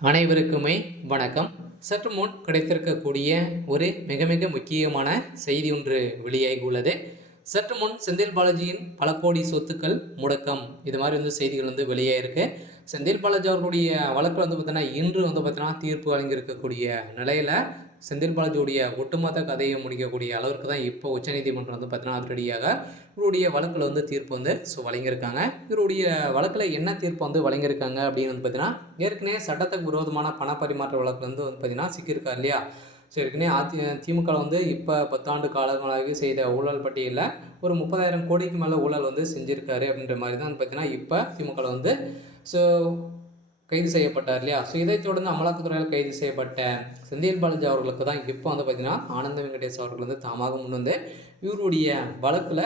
அனைவருக்குமே வணக்கம். சற்று முன் கிடைத்திருக்கக்கூடிய ஒரு மிக மிக முக்கியமான செய்தி ஒன்று வெளியாகி உள்ளது. சற்று முன் செந்தில் பாலாஜியின் பல கோடி சொத்துக்கள் முடக்கம், இது மாதிரி செய்திகள் வெளியாயிருக்கு. செந்தில் பாலாஜி அவர்களுடைய வழக்கு பார்த்தீங்கன்னா இன்று பார்த்தீங்கன்னா தீர்ப்பு வழங்கியிருக்கக்கூடிய நிலையில செந்தில் பாலாஜியுடைய ஒட்டுமொத்த கதையை முடிக்கக்கூடிய அளவிற்கு தான் இப்போ உச்சநீதிமன்றம் பார்த்தீங்கன்னா அதிரடியாக இவருடைய வழக்கில் தீர்ப்பு வழங்கியிருக்காங்க. இவருடைய வழக்கில் என்ன தீர்ப்பு வழங்கியிருக்காங்க அப்படின்னு பார்த்தீங்கன்னா, ஏற்கனவே சட்டத்துக்கு விரோதமான பண பரிமாற்ற வழக்கில் பார்த்தீங்கன்னா சிக்கியிருக்கார் இல்லையா. ஸோ ஏற்கனவே திமுக இப்போ 10 ஆண்டு காலங்களாக செய்த ஊழல் பட்டியலில் ஒரு 30,000 கோடிக்கு மேலே ஊழல் செஞ்சுருக்காரு அப்படின்ற மாதிரி தான் பார்த்தீங்கன்னா இப்போ திமுக ஸோ கைது செய்யப்பட்டார் இல்லையா. ஸோ இதைத் தொடர்ந்து அமலாக்கத்துறையால் கைது செய்யப்பட்ட செந்தில் பாலாஜி அவர்களுக்கு தான் இப்போ பார்த்தீங்கன்னா ஆனந்த வெங்கடேஷ் அவர்கள் தாமாக முன் இவருடைய வழக்கில்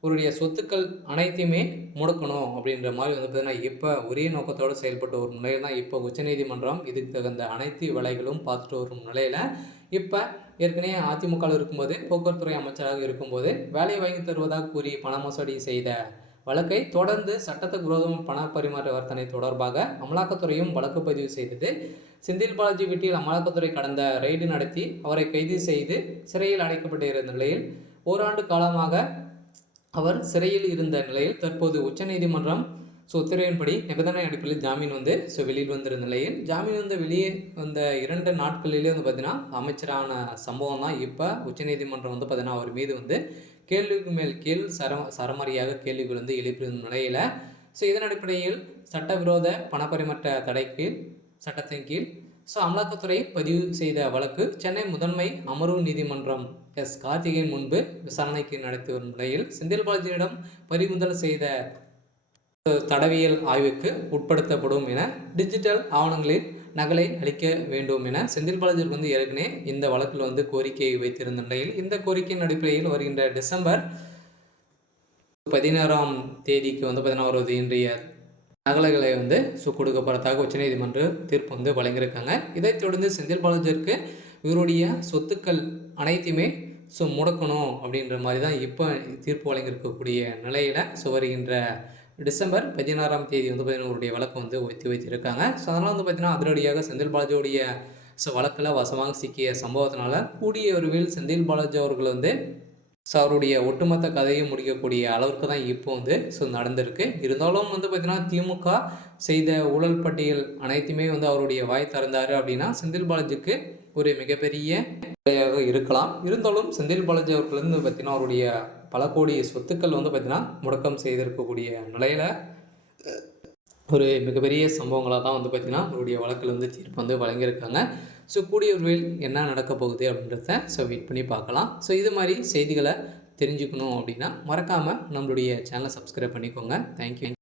இவருடைய சொத்துக்கள் அனைத்தையுமே முடக்கணும் அப்படின்ற மாதிரி பார்த்தீங்கன்னா இப்போ ஒரே நோக்கத்தோடு செயல்பட்ட ஒரு நிலையில் தான் இப்போ உச்சநீதிமன்றம் இதுக்கு தகுந்த அனைத்து வேலைகளும் பார்த்துட்டு வரும் நிலையில் இப்போ ஏற்கனவே அதிமுகவில் இருக்கும்போது போக்குவரத்துறை அமைச்சராக இருக்கும்போது வேலை வாங்கி தருவதாக கூறி பண மோசடி செய்த வழக்கை தொடர்ந்து சட்டத்துக்கு விரோதம் பண பரிமாற்ற தொடர்பாக அமலாக்கத்துறையும் வழக்கு பதிவு செய்தது. செந்தில் பாலாஜி வீட்டில் அமலாக்கத்துறை கடந்த ரெய்டு நடத்தி அவரை கைது செய்து சிறையில் அடைக்கப்பட்டிருந்த நிலையில் ஓராண்டு காலமாக அவர் சிறையில் இருந்த நிலையில் தற்போது உச்சநீதிமன்றம் உத்தரவின்படி நிபந்தனை அடிப்படையில் ஜாமீன் வெளியில் வந்திருந்த நிலையில் ஜாமீன் வெளியே வந்த 2 நாட்களிலே பார்த்தீங்கன்னா அமைச்சரான சம்பவம் தான் இப்போ உச்சநீதிமன்றம் பார்த்தீங்கன்னா அவர் மீது கேள்விக்கு மேல் சரமாரியாக கேள்விகள் எழுப்பியிருந்த நிலையில் இதன் அடிப்படையில் சட்டவிரோத பணப்பரிமாற்ற தடை கீழ் சட்டத்தின் கீழ் அமலாக்கத்துறை பதிவு செய்த வழக்கு சென்னை முதன்மை அமர்வு நீதிமன்றம் கார்த்திகேயன் முன்பு விசாரணைக்கு நடத்தி வரும் நிலையில் செந்தில் பாலாஜியிடம் பறிமுதல் செய்த தடவியல் ஆய்வுக்கு உட்படுத்தப்படும் என டிஜிட்டல் ஆவணங்களில் நகலை அளிக்க வேண்டும் என செந்தில் பாலாஜி ஏற்கனவே இந்த வழக்கில் கோரிக்கை வைத்திருந்த நிலையில் இந்த கோரிக்கையின் அடிப்படையில் வருகின்ற டிசம்பர் 16ஆம் தேதிக்கு பார்த்தீங்கன்னா இன்றைய நகல்களை கொடுக்கப்படுறதாக உச்சநீதிமன்ற தீர்ப்பு வழங்கியிருக்காங்க. இதைத் தொடர்ந்து செந்தில் பாலாஜிற்கு இவருடைய சொத்துக்கள் அனைத்தையுமே முடக்கணும் அப்படின்ற மாதிரி தான் இப்போ தீர்ப்பு வழங்கியிருக்கக்கூடிய நிலையில் வருகின்ற டிசம்பர் 16ஆம் தேதி பார்த்தீங்கன்னா வழக்கு ஒத்தி வைத்திருக்காங்க. ஸோ அதனால் பார்த்தீங்கன்னா அதிரடியாக செந்தில் பாலாஜியோடைய வழக்கில் வசமாக சிக்கிய சம்பவத்தினால கூடிய விரைவில் செந்தில் பாலாஜி அவர்கள் அவருடைய ஒட்டுமொத்த கதையை முடிக்கக்கூடிய அளவுக்கு தான் இப்போ நடந்திருக்கு. இருந்தாலும் பார்த்தீங்கன்னா திமுக செய்த ஊழல் பட்டியல் அனைத்துமே அவருடைய வாய் திறந்தார் அப்படின்னா செந்தில் பாலாஜிக்கு ஒரு மிகப்பெரிய வேலையாக இருக்கலாம். இருந்தாலும் செந்தில் பாலாஜி அவர்கள் பார்த்தீங்கன்னா அவருடைய பல கோடி சொத்துக்கள் பார்த்தீங்கன்னா முடக்கம் செய்திருக்கக்கூடிய நிலையில் ஒரு மிகப்பெரிய சம்பவங்களாக தான் பார்த்தீங்கன்னா அவருடைய வழக்கில் தீர்ப்பு வழங்கியிருக்காங்க. ஸோ கூடிய விரைவில் என்ன நடக்க போகுது அப்படின்றத வெயிட் பண்ணி பார்க்கலாம். ஸோ இது மாதிரி செய்திகளை தெரிஞ்சுக்கணும் அப்படின்னா மறக்காமல் நம்மளுடைய சேனலை சப்ஸ்கிரைப் பண்ணிக்கோங்க. தேங்க்யூ.